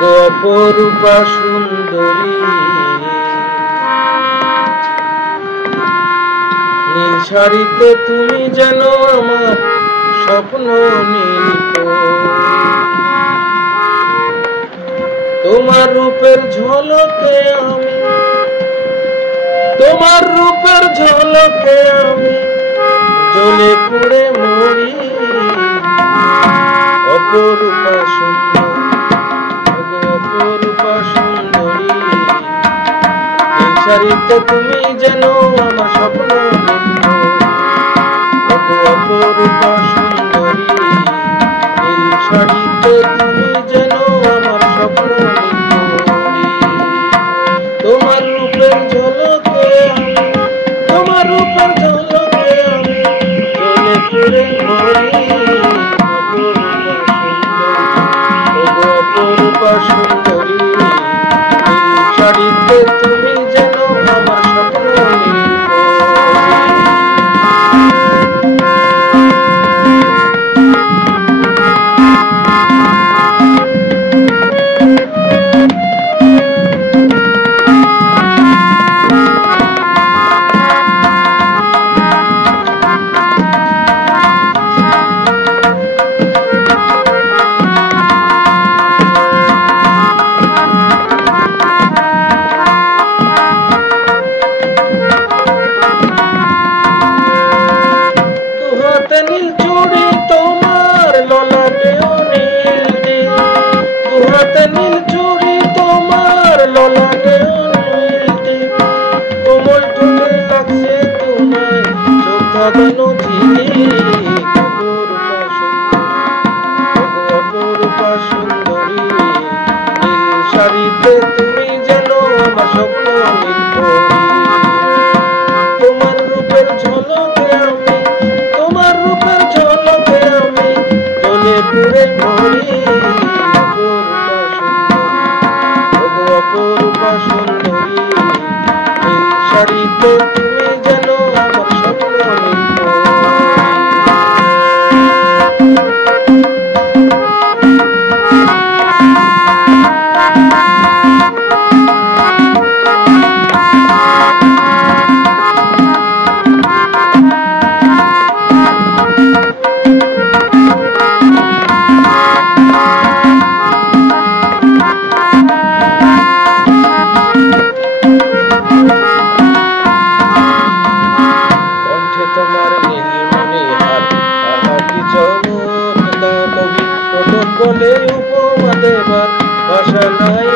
ওগো অপরূপা সুন্দরী, নীল শাড়িতে তুমি যেন আমার স্বপ্ন নীল। তোমার রূপের ঝলকে আমি, তোমার রূপের ঝলকে আমি জ্বলে পুড়ে মরি। অপরূপা সুন্দর, অপরূপা সুন্দরী, এই শাড়িতে তুমি যেন আমার স্বপ্ন নীল। অপরূপা সুন্দরী, এই শাড়িতে তুমি যেন আমার স্বপ্ন নীল। তোমার রূপের ঝলকে আমি, তোমার রূপের ঝলকে আমি জ্বলে পুড়ে মরি। অপরূপা সুন্দরী, এই শাড়িতে তুমি যেন আমার স্বপ্ন নীল। নীল চুড়ি তোমার ললাটেও নীল দিল, দুহাতে নীল চুড়ি তোমার ললাটেও নীল দিল। কোমল ঠোঁটে লাগছে তোমায় চোখ ধাঁধানো ঝিলিক। অপরূপা সুন্দরী, নীল শাড়িতে তুমি যেন আমার স্বপ্ন নীল পরি। তোমার রূপের ঝলকে আমি, তোমার রূপের ঝলকে আমি জ্বলে পুড়ে মরি। অপরূপা সুন্দরী, এই শাড়িতে তুমি যেন আমার স্বপ্ন নীল। তোমার নীলমণি হার, আহা কি চমৎকার কবি কটক বলে উপমা দেবার ভাষা নাই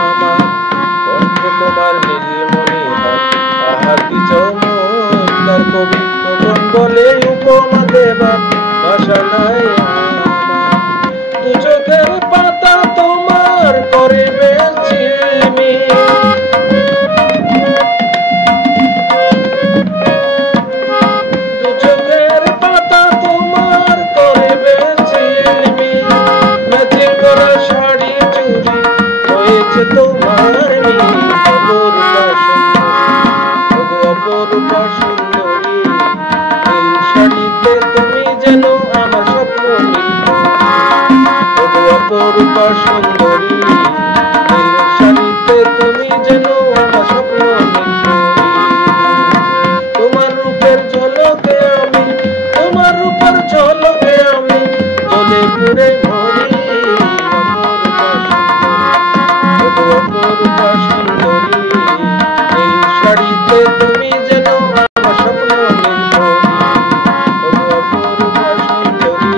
আমার। কণ্ঠে তোমার নীলমণি হার, আহা কি চমৎকার কবি কটক বলে উপমা দেবার ভাষা নাই আমার। দু চোখের পাতা তোমার করিবে ঝিলমিল, তোমার মিল। অপরূপা সুন্দরী, এই শাড়িতে তুমি যেন আমার স্বপ্ন নীল। অপরূপা সুন্দরী, এই শাড়িতে তুমি যেন আমার স্বপ্ন নীল। তোমার রূপের ঝলকে আমি, তোমার রূপের ঝলকে আমি জ্বলে পুড়ে মরি। অপরূপা সুন্দরী, এই শাড়িতে তুমি যেন আমার স্বপ্ন নীল। অপরূপা সুন্দরী,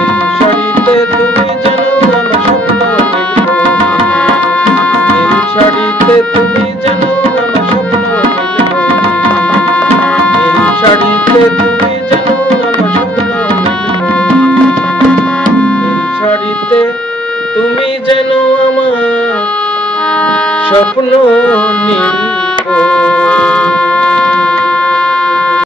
এই শাড়িতে তুমি যেন আমার স্বপ্ন নীল। এই শাড়িতে তুমি যেন আমার স্বপ্ন নীল। এই শাড়িতে তুমি যেন আমার স্বপ্ন নীল। এই শাড়িতে তুমি যেন আমার স্বপ্ন নীল।